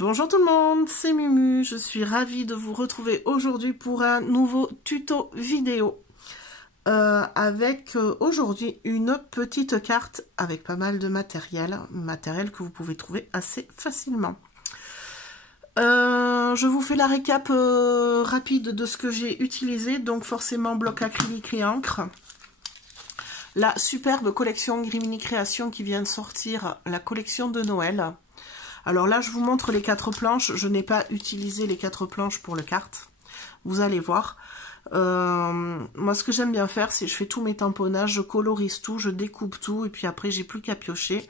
Bonjour tout le monde, c'est Mumu, je suis ravie de vous retrouver aujourd'hui pour un nouveau tuto vidéo avec aujourd'hui une petite carte avec pas mal de matériel que vous pouvez trouver assez facilement. Je vous fais la récap rapide de ce que j'ai utilisé, donc forcément bloc acrylique et encre. La superbe collection Grimini Création qui vient de sortir, la collection de Noël. Alors là, je vous montre les 4 planches. Je n'ai pas utilisé les 4 planches pour le carte. Vous allez voir. Moi, ce que j'aime bien faire, c'est je fais tous mes tamponnages, je colorise tout, je découpe tout, et puis après, j'ai plus qu'à piocher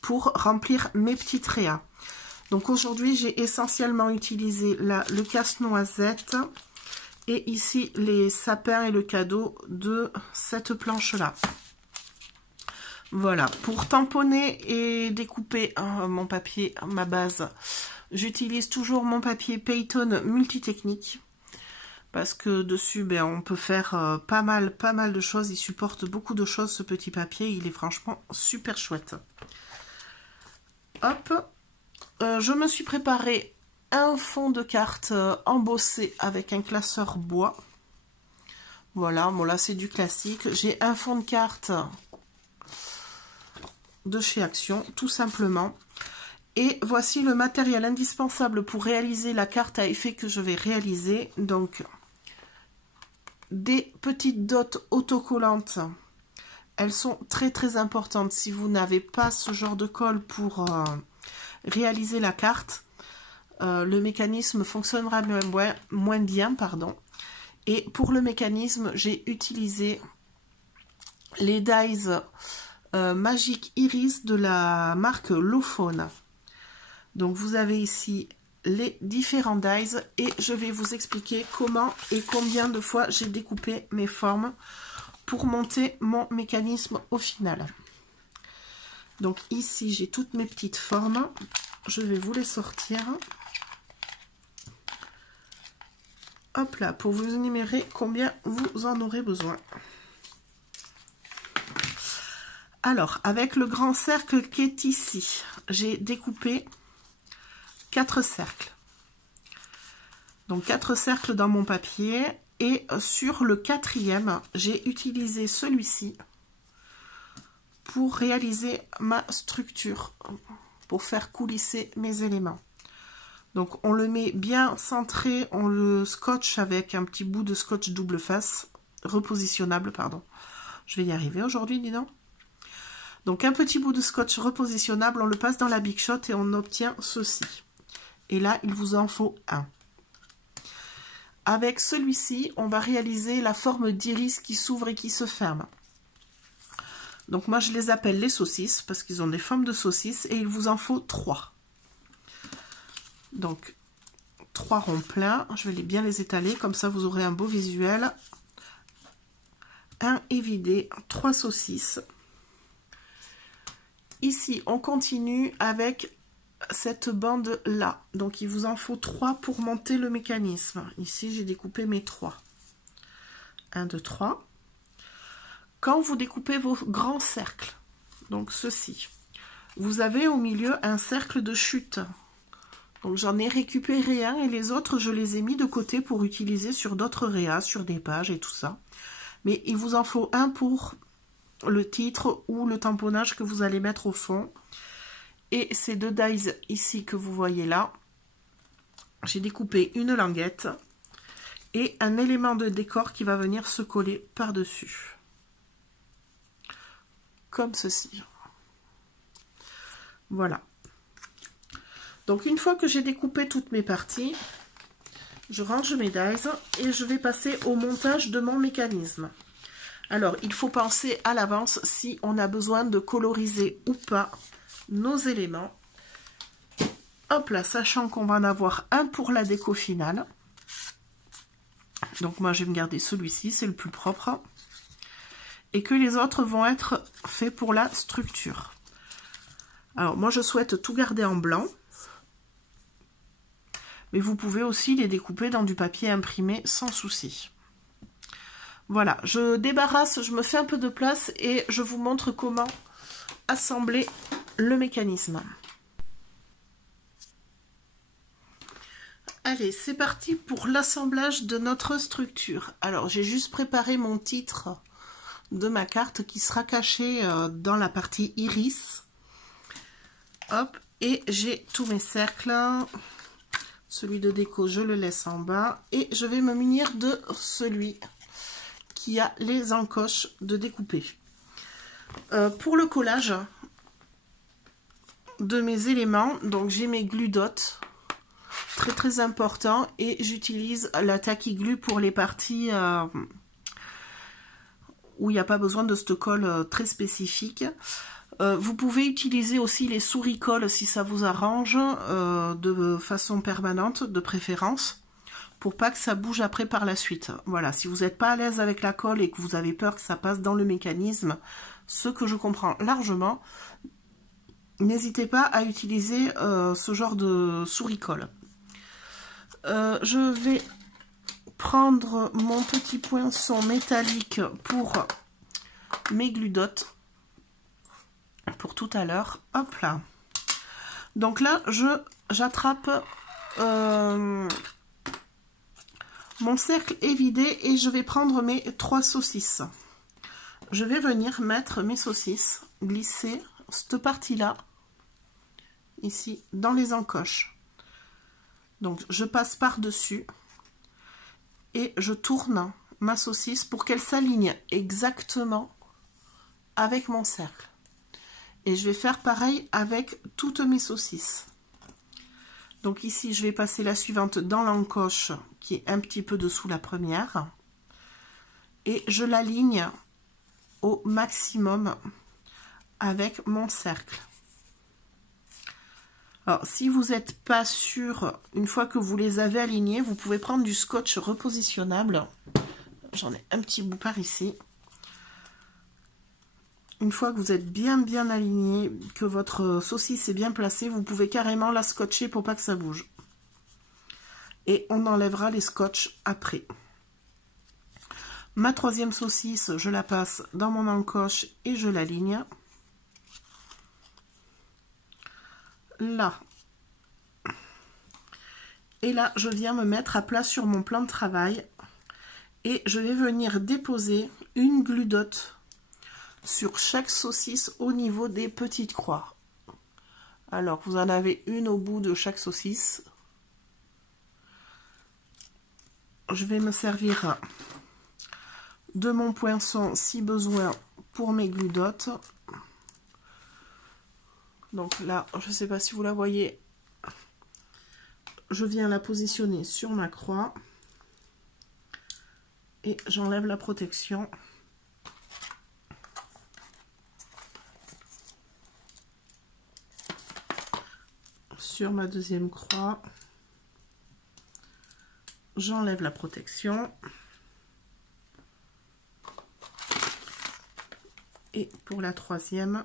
pour remplir mes petites réas. Donc aujourd'hui, j'ai essentiellement utilisé là le casse-noisette et ici les sapins et le cadeau de cette planche-là. Voilà, pour tamponner et découper mon papier, ma base, j'utilise toujours mon papier Payton Multitechnique parce que dessus, on peut faire pas mal de choses. Il supporte beaucoup de choses, ce petit papier. Il est franchement super chouette. Hop, je me suis préparé un fond de carte embossé avec un classeur bois. Voilà, bon là c'est du classique. J'ai un fond de carte de chez Action, tout simplement. Et voici le matériel indispensable pour réaliser la carte à effet que je vais réaliser. Donc, des petites dots autocollantes. Elles sont très importantes. Si vous n'avez pas ce genre de colle pour réaliser la carte, le mécanisme fonctionnera moins bien, pardon. Et pour le mécanisme, j'ai utilisé les dies Magic Iris de la marque Lofone. Donc vous avez ici les différents dies et je vais vous expliquer comment et combien de fois j'ai découpé mes formes pour monter mon mécanisme au final. Donc ici j'ai toutes mes petites formes, je vais vous les sortir. Hop là, pour vous énumérer combien vous en aurez besoin. Alors, avec le grand cercle qui est ici, j'ai découpé 4 cercles. Donc 4 cercles dans mon papier. Et sur le 4e, j'ai utilisé celui-ci pour réaliser ma structure, pour faire coulisser mes éléments. Donc on le met bien centré, on le scotche avec un petit bout de scotch double face, repositionnable, pardon. Je vais y arriver aujourd'hui, dis donc. Donc un petit bout de scotch repositionnable, on le passe dans la Big Shot et on obtient ceci. Et là, il vous en faut un. Avec celui-ci, on va réaliser la forme d'iris qui s'ouvre et qui se ferme. Donc moi, je les appelle les saucisses parce qu'ils ont des formes de saucisses et il vous en faut 3. Donc 3 ronds pleins, je vais bien les étaler, comme ça vous aurez un beau visuel. Un évidé, 3 saucisses. Ici, on continue avec cette bande là. Donc, il vous en faut 3 pour monter le mécanisme. Ici, j'ai découpé mes 3. 1, 2, 3. Quand vous découpez vos grands cercles, donc ceci, vous avez au milieu un cercle de chute. Donc, j'en ai récupéré un et les autres, je les ai mis de côté pour utiliser sur d'autres réas, sur des pages et tout ça. Mais il vous en faut un pour le titre ou le tamponnage que vous allez mettre au fond. Et ces 2 dies ici que vous voyez là, j'ai découpé une languette et un élément de décor qui va venir se coller par-dessus. Comme ceci. Voilà. Donc une fois que j'ai découpé toutes mes parties, je range mes dies et je vais passer au montage de mon mécanisme. Alors, il faut penser à l'avance si on a besoin de coloriser ou pas nos éléments. Hop là, sachant qu'on va en avoir un pour la déco finale. Donc moi, je vais me garder celui-ci, c'est le plus propre. Et que les autres vont être faits pour la structure. Alors, moi, je souhaite tout garder en blanc. Mais vous pouvez aussi les découper dans du papier imprimé sans souci. Voilà, je débarrasse, je me fais un peu de place et je vous montre comment assembler le mécanisme. Allez, c'est parti pour l'assemblage de notre structure. Alors, j'ai juste préparé mon titre de ma carte qui sera caché dans la partie iris. Hop, et j'ai tous mes cercles. Celui de déco, je le laisse en bas. Et je vais me munir de celui qui a les encoches de découper. Pour le collage de mes éléments, donc j'ai mes glue dots. Très important, et j'utilise la tacky glue pour les parties où il n'y a pas besoin de cette colle très spécifique. Vous pouvez utiliser aussi les souris-colles si ça vous arrange, de façon permanente de préférence, pour pas que ça bouge après par la suite. Voilà, si vous n'êtes pas à l'aise avec la colle et que vous avez peur que ça passe dans le mécanisme, ce que je comprends largement, n'hésitez pas à utiliser ce genre de souris-colle. Je vais prendre mon petit poinçon métallique pour mes glue dots pour tout à l'heure. Hop là. Donc là, j'attrape mon cercle est vidé et je vais prendre mes 3 saucisses. Je vais venir mettre mes saucisses, glisser cette partie-là, ici, dans les encoches. Donc, je passe par-dessus et je tourne ma saucisse pour qu'elle s'aligne exactement avec mon cercle. Et je vais faire pareil avec toutes mes saucisses. Donc ici, je vais passer la suivante dans l'encoche qui est un petit peu dessous la première. Et je l'aligne au maximum avec mon cercle. Alors, si vous n'êtes pas sûr, une fois que vous les avez alignés, vous pouvez prendre du scotch repositionnable. J'en ai un petit bout par ici. Une fois que vous êtes bien aligné, que votre saucisse est bien placée, vous pouvez carrément la scotcher pour pas que ça bouge. Et on enlèvera les scotch après. Ma troisième saucisse, je la passe dans mon encoche et je l'aligne. Là. Et là, je viens me mettre à plat sur mon plan de travail et je vais venir déposer une glue dot sur chaque saucisse au niveau des petites croix. Alors, vous en avez une au bout de chaque saucisse. Je vais me servir de mon poinçon si besoin pour mes glue dots. Donc là, je ne sais pas si vous la voyez, je viens la positionner sur ma croix et j'enlève la protection. Sur ma deuxième croix, j'enlève la protection. Et pour la troisième,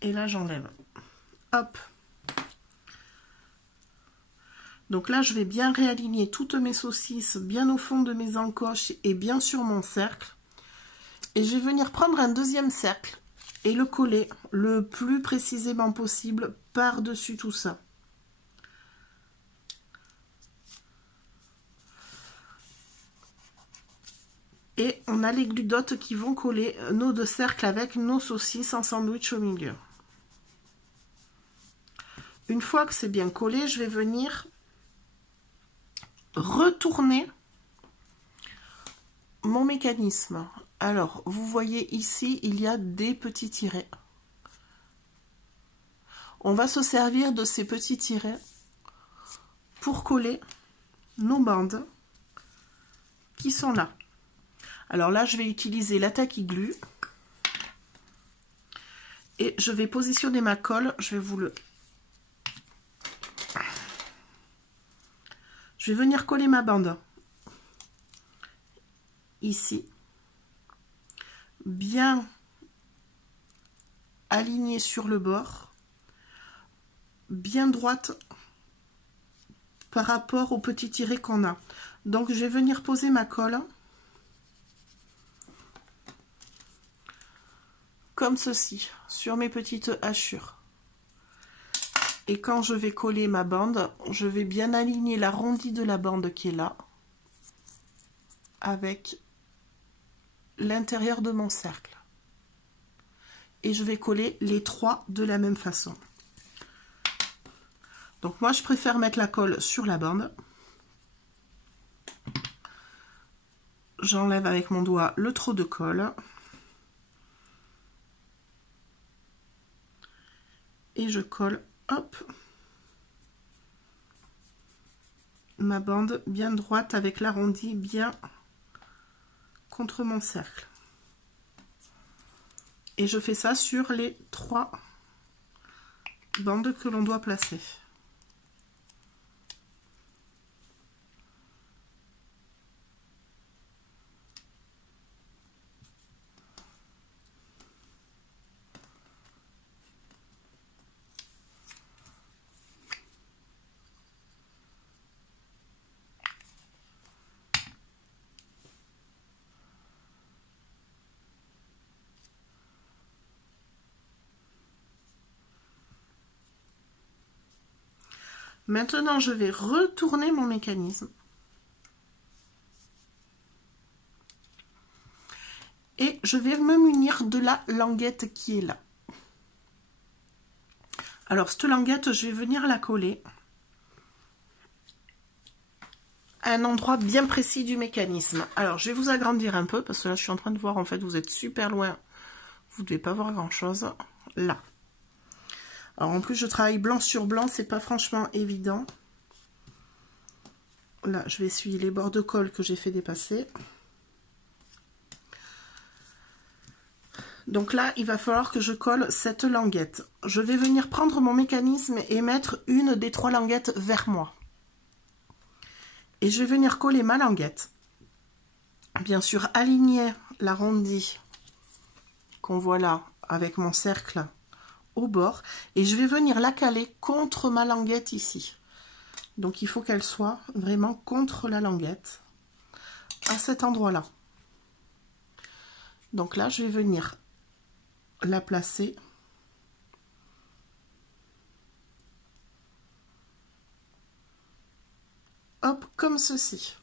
et là j'enlève. Hop. Donc là, je vais bien réaligner toutes mes saucisses bien au fond de mes encoches et bien sur mon cercle. Et je vais venir prendre un deuxième cercle et le coller le plus précisément possible par-dessus tout ça. Et on a les glue dots qui vont coller nos deux cercles avec nos saucisses en sandwich au milieu. Une fois que c'est bien collé, je vais venir retourner mon mécanisme. Alors, vous voyez ici, il y a des petits tirets. On va se servir de ces petits tirets pour coller nos bandes qui sont là. Alors là, je vais utiliser la tacky glue et je vais positionner ma colle. Je vais venir coller ma bande ici, bien alignée sur le bord, bien droite par rapport au petit tiret qu'on a. Donc je vais venir poser ma colle comme ceci sur mes petites hachures. Et quand je vais coller ma bande, je vais bien aligner l'arrondi de la bande qui est là avec l'intérieur de mon cercle. Et je vais coller les 3 de la même façon. Donc moi, je préfère mettre la colle sur la bande. J'enlève avec mon doigt le trop de colle. Et je colle, hop, ma bande bien droite avec l'arrondi bien contre mon cercle. Et je fais ça sur les 3 bandes que l'on doit placer. Maintenant, je vais retourner mon mécanisme. Et je vais me munir de la languette qui est là. Alors, cette languette, je vais venir la coller à un endroit bien précis du mécanisme. Alors, je vais vous agrandir un peu, parce que là, je suis en train de voir, en fait, vous êtes super loin. Vous ne devez pas voir grand-chose. Là. Alors, en plus, je travaille blanc sur blanc, c'est pas franchement évident. Là, je vais essuyer les bords de colle que j'ai fait dépasser. Donc là, il va falloir que je colle cette languette. Je vais venir prendre mon mécanisme et mettre une des 3 languettes vers moi. Et je vais venir coller ma languette. Bien sûr, aligner l'arrondi qu'on voit là avec mon cercle au bord. Et je vais venir la caler contre ma languette ici. Donc il faut qu'elle soit vraiment contre la languette à cet endroit-là. Donc là, je vais venir la placer hop, comme ceci.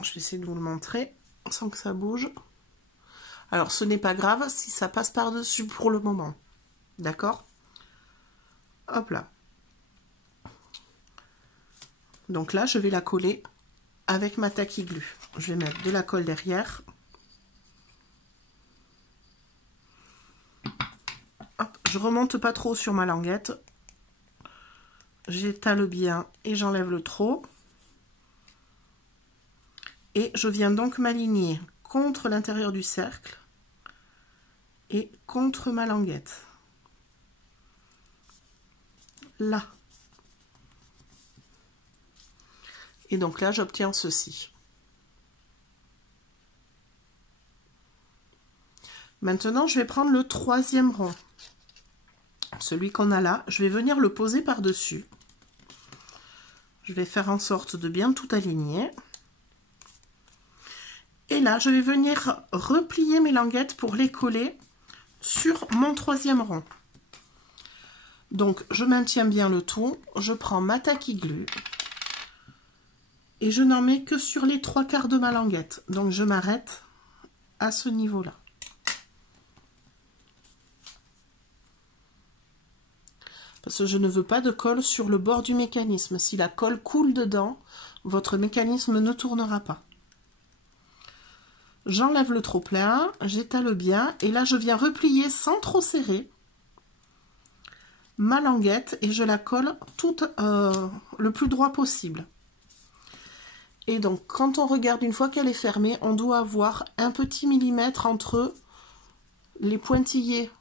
Je vais essayer de vous le montrer sans que ça bouge. Alors, ce n'est pas grave si ça passe par-dessus pour le moment. D'accord? Hop là. Donc là, je vais la coller avec ma tacky glue. Je vais mettre de la colle derrière. Hop, je remonte pas trop sur ma languette. J'étale bien et j'enlève le trop. Et je viens donc m'aligner contre l'intérieur du cercle et contre ma languette. Là. Et donc là, j'obtiens ceci. Maintenant, je vais prendre le 3e rond. Celui qu'on a là, je vais venir le poser par-dessus. Je vais faire en sorte de bien tout aligner. Et là, je vais venir replier mes languettes pour les coller sur mon 3e rond. Donc, je maintiens bien le tout. Je prends ma tacky glue. Et je n'en mets que sur les 3/4 de ma languette. Donc, je m'arrête à ce niveau-là. Parce que je ne veux pas de colle sur le bord du mécanisme. Si la colle coule dedans, votre mécanisme ne tournera pas. J'enlève le trop plein, j'étale bien et là je viens replier sans trop serrer ma languette et je la colle toute le plus droit possible. Et donc quand on regarde une fois qu'elle est fermée, on doit avoir un petit millimètre entre les pointillés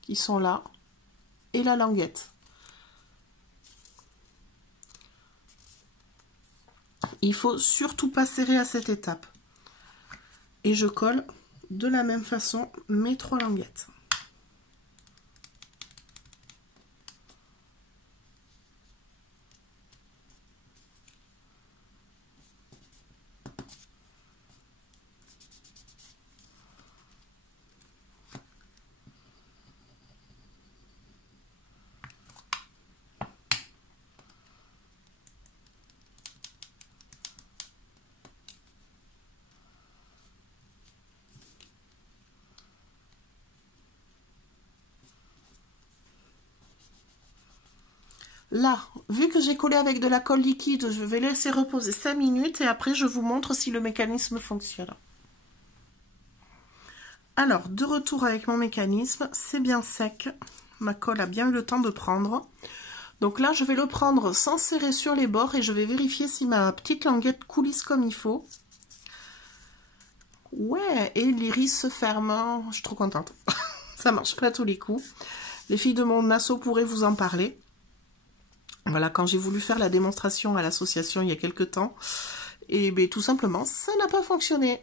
qui sont là et la languette. Il faut surtout pas serrer à cette étape. Et je colle de la même façon mes 3 languettes. Là, vu que j'ai collé avec de la colle liquide, je vais laisser reposer 5 minutes et après je vous montre si le mécanisme fonctionne. Alors, de retour avec mon mécanisme, c'est bien sec. Ma colle a bien eu le temps de prendre. Donc là, je vais le prendre sans serrer sur les bords et je vais vérifier si ma petite languette coulisse comme il faut. Ouais, et l'iris se ferme. Je suis trop contente. Ça marche pas à tous les coups. Les filles de mon asso pourraient vous en parler. Voilà, quand j'ai voulu faire la démonstration à l'association il y a quelques temps, et bien tout simplement, ça n'a pas fonctionné.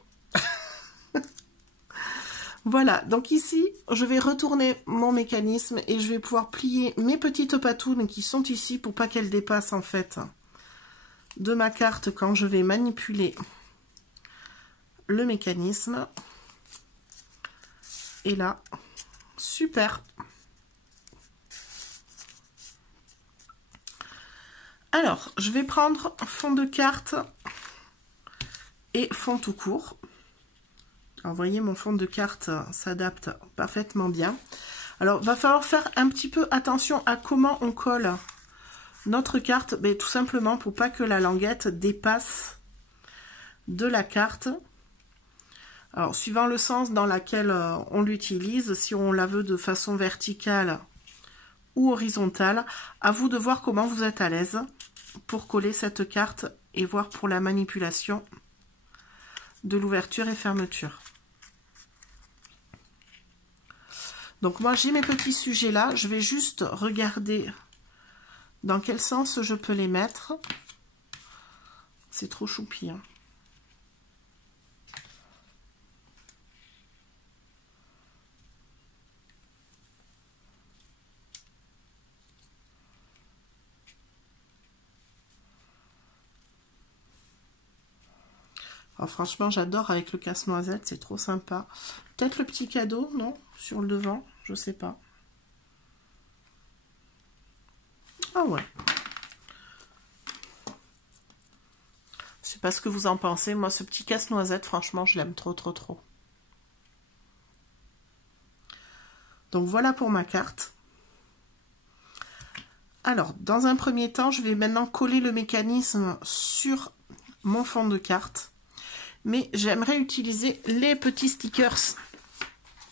Voilà, donc ici, je vais retourner mon mécanisme et je vais pouvoir plier mes petites patounes qui sont ici pour pas qu'elles dépassent en fait de ma carte quand je vais manipuler le mécanisme. Et là, super. Alors, je vais prendre fond de carte et fond tout court. Alors, vous voyez, mon fond de carte s'adapte parfaitement bien. Alors, va falloir faire un petit peu attention à comment on colle notre carte. Mais tout simplement pour pas que la languette dépasse de la carte. Alors, suivant le sens dans lequel on l'utilise, si on la veut de façon verticale ou horizontale, à vous de voir comment vous êtes à l'aise pour coller cette carte et voir pour la manipulation de l'ouverture et fermeture. Donc moi j'ai mes petits sujets là, je vais juste regarder dans quel sens je peux les mettre. C'est trop choupi, hein. Alors franchement, j'adore avec le casse-noisette, c'est trop sympa. Peut-être le petit cadeau, non? Sur le devant, je sais pas. Ah ouais. Je sais pas ce que vous en pensez. Moi, ce petit casse-noisette, franchement, je l'aime trop, trop, trop. Donc voilà pour ma carte. Alors, dans un premier temps, je vais maintenant coller le mécanisme sur mon fond de carte. Mais j'aimerais utiliser les petits stickers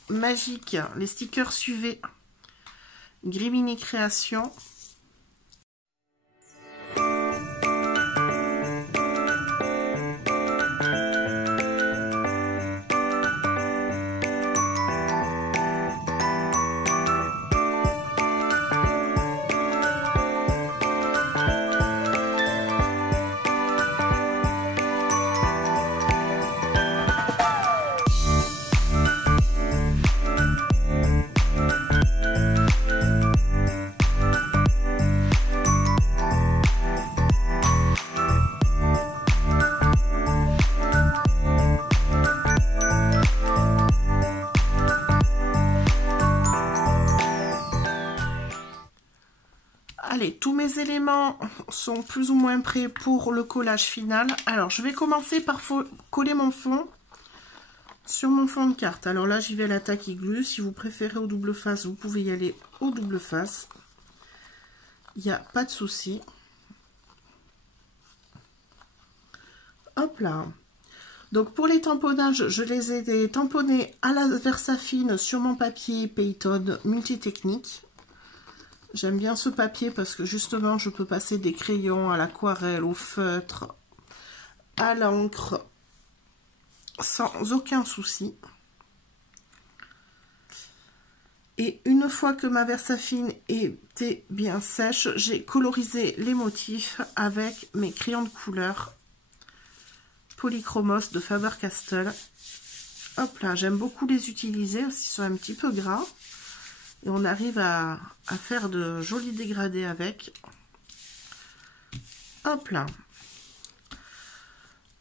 magiques, les stickers UV Grimini Création. Allez, tous mes éléments sont plus ou moins prêts pour le collage final. Alors, je vais commencer par coller mon fond sur mon fond de carte. Alors là, j'y vais à la tacky glue. Si vous préférez au double face, vous pouvez y aller au double face. Il n'y a pas de souci. Hop là. Donc, pour les tamponnages, je les ai tamponnés à la Versafine sur mon papier Payton Multitechnique. J'aime bien ce papier parce que justement, je peux passer des crayons à l'aquarelle, au feutre, à l'encre, sans aucun souci. Et une fois que ma Versafine était bien sèche, j'ai colorisé les motifs avec mes crayons de couleur Polychromos de Faber-Castell. Hop là, j'aime beaucoup les utiliser, ils sont un petit peu gras. Et on arrive à faire de jolis dégradés avec. Hop là.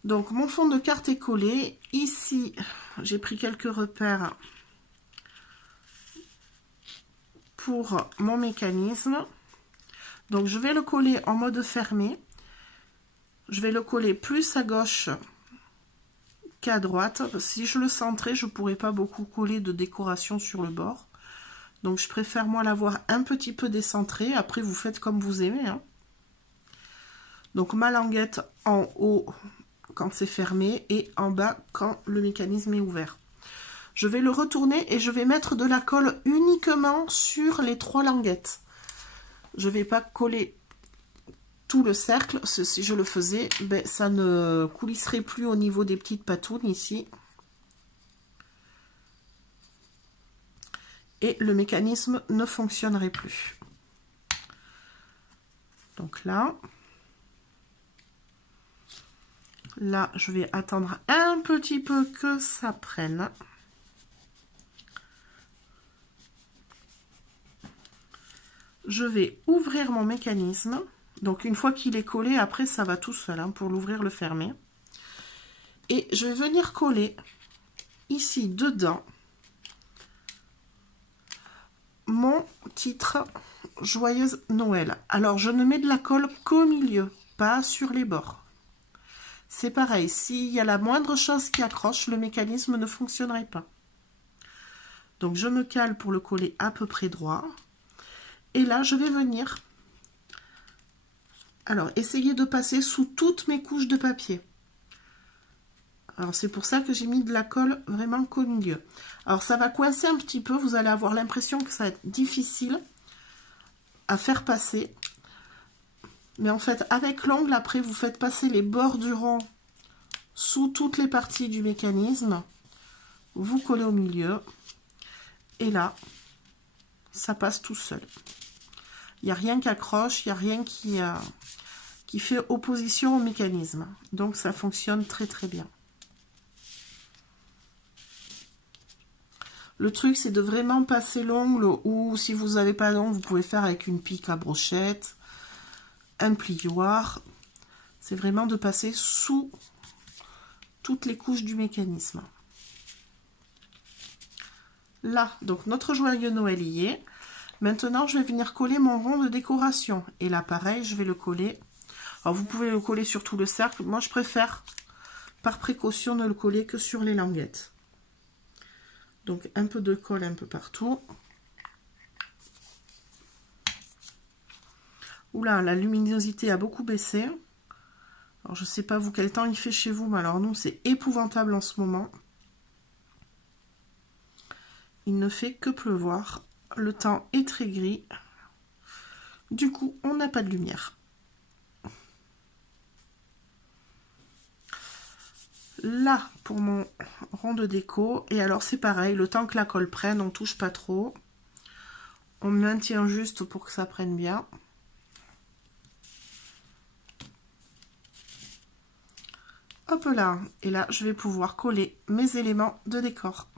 Donc mon fond de carte est collé. Ici, j'ai pris quelques repères pour mon mécanisme. Donc je vais le coller en mode fermé. Je vais le coller plus à gauche qu'à droite. Si je le centrais, je ne pourrais pas beaucoup coller de décoration sur le bord. Donc je préfère moi l'avoir un petit peu décentré. Après vous faites comme vous aimez, hein. Donc ma languette en haut quand c'est fermé et en bas quand le mécanisme est ouvert. Je vais le retourner et je vais mettre de la colle uniquement sur les 3 languettes. Je ne vais pas coller tout le cercle. Si je le faisais, ben, ça ne coulisserait plus au niveau des petites patounes ici. Et le mécanisme ne fonctionnerait plus. Donc là, je vais attendre un petit peu que ça prenne. Je vais ouvrir mon mécanisme. Donc une fois qu'il est collé, après ça va tout seul, hein, pour l'ouvrir, le fermer. Et je vais venir coller ici dedans mon titre Joyeuse Noël. Alors je ne mets de la colle qu'au milieu, pas sur les bords. C'est pareil, s'il y a la moindre chose qui accroche, le mécanisme ne fonctionnerait pas. Donc je me cale pour le coller à peu près droit. Et là, je vais venir, alors, essayer de passer sous toutes mes couches de papier. Alors, c'est pour ça que j'ai mis de la colle vraiment qu'au milieu. Alors, ça va coincer un petit peu. Vous allez avoir l'impression que ça va être difficile à faire passer. Mais en fait, avec l'ongle, après, vous faites passer les bords du rond sous toutes les parties du mécanisme. Vous collez au milieu. Et là, ça passe tout seul. Il n'y a rien qui accroche, il n'y a rien qui fait opposition au mécanisme. Donc ça fonctionne très très bien. Le truc, c'est de vraiment passer l'ongle, ou si vous n'avez pas d'ongle, vous pouvez faire avec une pique à brochette, un plioir. C'est vraiment de passer sous toutes les couches du mécanisme. Là, donc notre joyeux Noël y est. Maintenant, je vais venir coller mon rond de décoration. Et là, pareil, je vais le coller. Alors, vous pouvez le coller sur tout le cercle. Moi, je préfère, par précaution, ne le coller que sur les languettes. Donc, un peu de colle un peu partout. Oula, la luminosité a beaucoup baissé. Alors, je ne sais pas, vous, quel temps il fait chez vous, mais alors, nous, c'est épouvantable en ce moment. Il ne fait que pleuvoir. Le temps est très gris. Du coup, on n'a pas de lumière. Là, pour mon rond de déco. Et alors, c'est pareil. Le temps que la colle prenne, on ne touche pas trop. On maintient juste pour que ça prenne bien. Hop là. Et là, je vais pouvoir coller mes éléments de décor.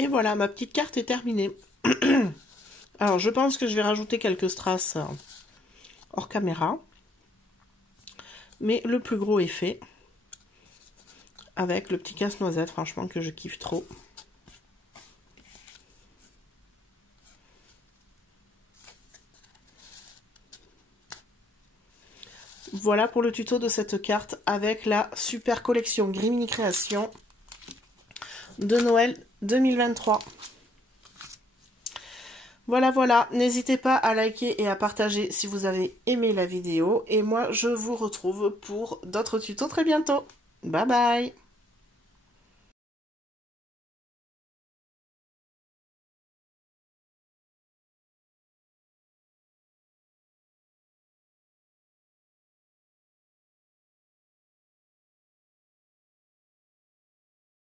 Et voilà, ma petite carte est terminée. Alors, je pense que je vais rajouter quelques strass hors caméra. Mais le plus gros est fait. Avec le petit casse-noisette, franchement, que je kiffe trop. Voilà pour le tuto de cette carte avec la super collection Grimini Création de Noël 2023. Voilà, voilà, n'hésitez pas à liker et à partager si vous avez aimé la vidéo. Et moi, je vous retrouve pour d'autres tutos très bientôt. Bye bye!